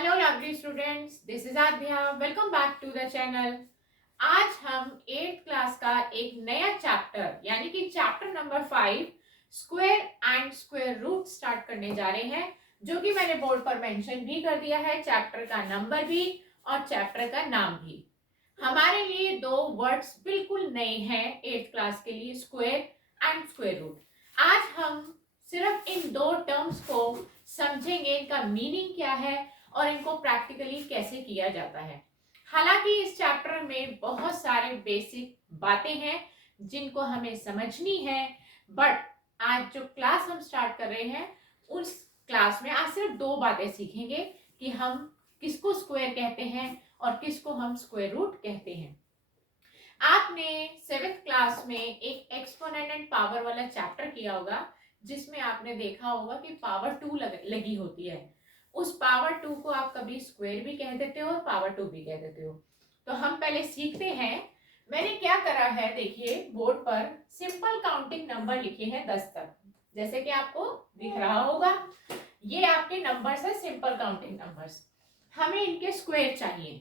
Hello lovely students, this is Aadhya. Welcome back to the channel. आज हम 8th class का एक नया चैप्टर यानी कि chapter number 5 square and square root start करने जा रहे हैं, जो कि मैंने बोर्ड पर मेंशन भी कर दिया है। चैप्टर का नंबर भी और चैप्टर का नाम भी। हमारे लिए दो वर्ड्स बिल्कुल नए हैं 8th क्लास के लिए, स्क्वायर एंड स्क्वायर रूट। आज हम सिर्फ इन दो टर्म्स को समझेंगे, इनका मीनिंग क्या है और इनको प्रैक्टिकली कैसे किया जाता है। हालांकि इस चैप्टर में बहुत सारे बेसिक बातें हैं जिनको हमें समझनी है, बट आज जो क्लास हम स्टार्ट कर रहे हैं उस क्लास में आज सिर्फ दो बातें सीखेंगे कि हम किसको स्क्वायर कहते हैं और किसको हम स्क्वायर रूट कहते हैं। आपने 7th क्लास में एक एक्सपोनेंट एंड पावर वाला चैप्टर किया होगा, जिसमें आपने देखा होगा कि पावर 2 लगी होती है। उस पावर 2 को आप कभी स्क्वायर भी कह देते हो और पावर 2 भी कह देते हो। तो हम पहले सीखते हैं। मैंने क्या करा है, देखिए बोर्ड पर सिंपल काउंटिंग नंबर लिखे हैं 10 तक, जैसे कि आपको दिख रहा होगा। ये आपके नंबर्स है, सिंपल काउंटिंग नंबर्स। हमें इनके स्क्वायर चाहिए।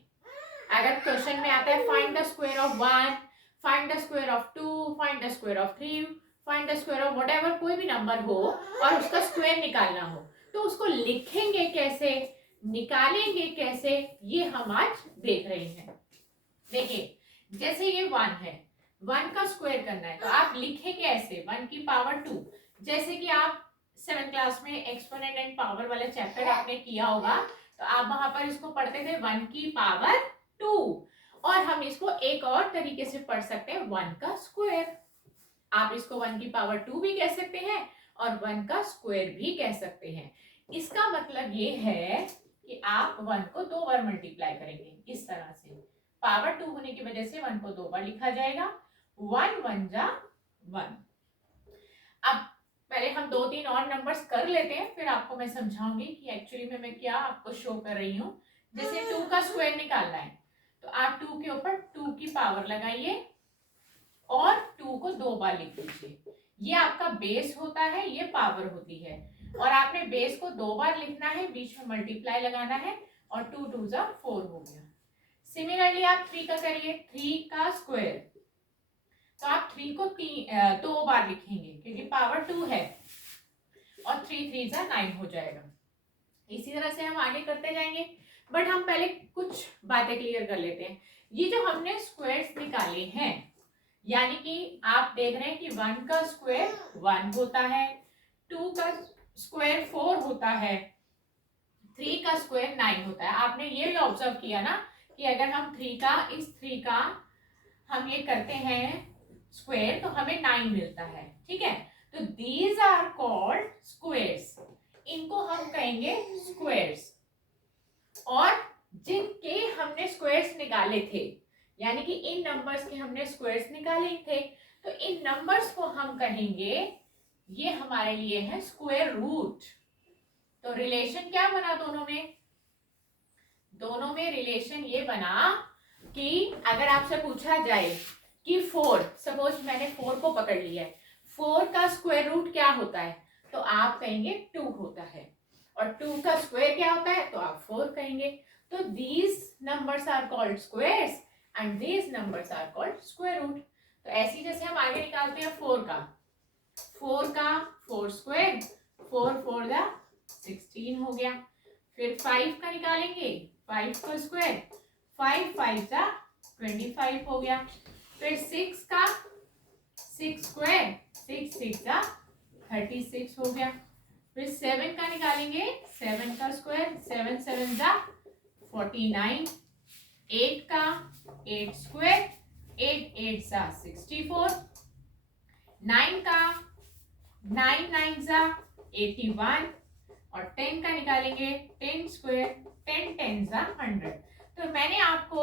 अगर क्वेश्चन में आता है find the square of 1, find the square of 2, find the square of 3, find the square of whatever, कोई भी नंबर हो और उसका स्क्वायर निकालना हो, तो उसको लिखेंगे कैसे, निकालेंगे कैसे, ये हम आज देख रहे हैं। देखिए, जैसे ये 1 है, 1 का स्क्वायर करना है तो आप लिखेंगे ऐसे 1 की पावर 2। जैसे कि आप 7th क्लास में एक्सपोनेंट एंड पावर वाला चैप्टर आपने किया होगा, तो आप वहां पर इसको पढ़ते थे 1 की पावर 2। और हम इसको एक और तरीके से पढ़ सकते हैं 1 का स्क्वायर। आप इसको 1 की पावर 2 भी कह सकते हैं और 1 का स्क्वायर भी कह सकते हैं। इसका मतलब ये है कि आप 1 को 2 बार मल्टीप्लाई करेंगे इस तरह से। पावर 2 होने की वजह से 1 को 2 बार लिखा जाएगा। 1 1 जा 1। अब पहले हम 2-3 और नंबर्स कर लेते हैं, फिर आपको मैं समझाऊंगी कि एक्चुअली में मैं क्या आपको शो कर रही हूँ। जैसे 2 का स्क्वायर निकालना है तो आप 2 के ऊपर 2 की पावर लगाइए और 2 को 2 बार लिख दीजिए। ये आपका बेस होता है, ये पावर होती है। और आपने बेस को 2 बार लिखना है, बीच में मल्टीप्लाई लगाना है और 2 2 जा 4 हो गया। सिमिलरली आप 3 का करिए, 3 का स्क्वायर, तो आप 3 को 2 बार लिखेंगे क्योंकि पावर 2 है और 3 3 जा 9 हो जाएगा। इसी तरह से हम आगे करते जाएंगे, बट हम पहले कुछ बातें क्लियर कर लेते हैं। ये जो हमने स्क्वायर्स निकाले हैं, यानी कि आप देख रहे हैं कि 1 का स्क्वायर 1 होता है, 2 का स्क्वायर 4 होता है, 3 का स्क्वायर 9 होता है। आपने ये भी ऑब्जर्व किया ना कि अगर हम 3 का हम ये करते हैं स्क्वायर तो हमें 9 मिलता है, ठीक है। तो दीज आर कॉल्ड स्क्वायर्स, इनको हम कहेंगे स्क्वायर्स। और जिनके हमने स्क्वायर्स निकाले थे, यानी कि इन नंबर्स के हमने स्क्वायर्स निकाले थे, तो इन नंबर्स को हम कहेंगे ये हमारे लिए है स्क्वायर रूट। तो रिलेशन क्या बना दोनों में? दोनों में रिलेशन ये बना कि अगर आपसे पूछा जाए कि 4, सपोज मैंने 4 को पकड़ लिया है, 4 का स्क्वायर रूट क्या होता है, तो आप कहेंगे 2 होता है। और 2 का स्क्वायर क्या होता है, तो आप 4 कहेंगे। तो these numbers are called squares and these numbers are called square root। तो ऐसी जैसे हम आगे निकालते हैं 4 का 4 स्क्वायर, 4 4 जा 16 हो गया। फिर 5 का निकालेंगे, 5 का स्क्वायर, 5 5 जा 25 हो गया। फिर 6 का 6 स्क्वायर, 6 6 जा 36 हो गया। फिर 7 का निकालेंगे, 7 का स्क्वायर, 7 7 जा 49। 8 का 8 स्क्वायर, 8 8 जा 64। 9 का 9 9 जा 81। और 10 का निकालेंगे, 10 स्क्वायर, 10 10 जा 100। तो मैंने आपको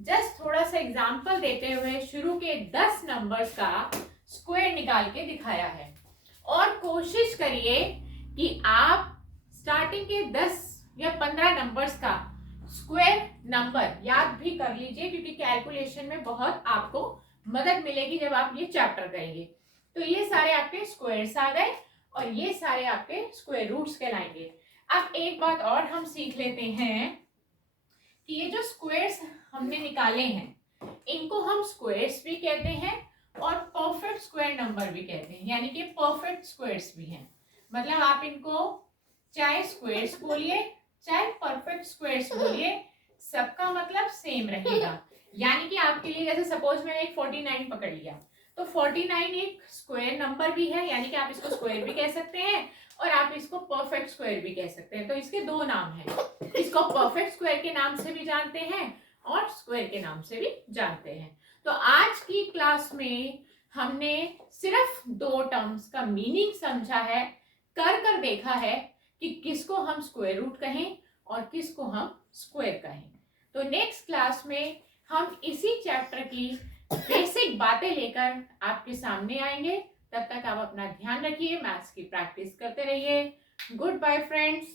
जस्ट थोड़ा सा एग्जांपल देते हुए शुरू के 10 नंबर्स का स्क्वायर निकाल के दिखाया है। और कोशिश करिए कि आप स्टार्टिंग के 10 या 15 नंबर्स का स्क्वायर नंबर याद भी कर लीजिए, क्योंकि कैलकुलेशन में बहुत आपको मदद मिलेगी जब आप ये चैप्टर करेंगे। तो ये सारे आपके स्क्वायर्स आ गए और ये सारे आपके स्क्वायर रूट्स कहलाएंगे। अब एक बात और हम सीख लेते हैं कि ये जो स्क्वायर्स हमने निकाले हैं इनको हम स्क्वायर्स भी कहते हैं और परफेक्ट स्क्वायर नंबर भी कहते हैं, यानी कि परफेक्ट स्क्वायर्स भी हैं। मतलब आप इनको चाहे स्क्वायर्स बोलिए चाहे परफेक्ट स्क्वायर्स बोलिए, सबका मतलब सेम रहेगा। यानी कि आपके लिए जैसे सपोज मैंने एक 49 पकड़ लिया, तो 49 एक स्क्वायर नंबर भी है, यानी कि आप इसको स्क्वायर भी कह सकते हैं और आप इसको परफेक्ट स्क्वायर भी कह सकते हैं। तो इसके दो नाम हैं, इसको परफेक्ट स्क्वायर के नाम से भी जानते हैं और स्क्वायर के नाम से भी जानते हैं। तो आज की क्लास में हमने सिर्फ दो टर्म्स का मीनिंग समझा है, कर देखा है कि किसको हम स्क्वायर रूट कहें और किसको हम स्क्वायर कहें। तो नेक्स्ट क्लास में हम इसी चैप्टर की बेसिक बातें लेकर आपके सामने आएंगे। तब तक आप अपना ध्यान रखिए, मैथ्स की प्रैक्टिस करते रहिए। Good bye friends.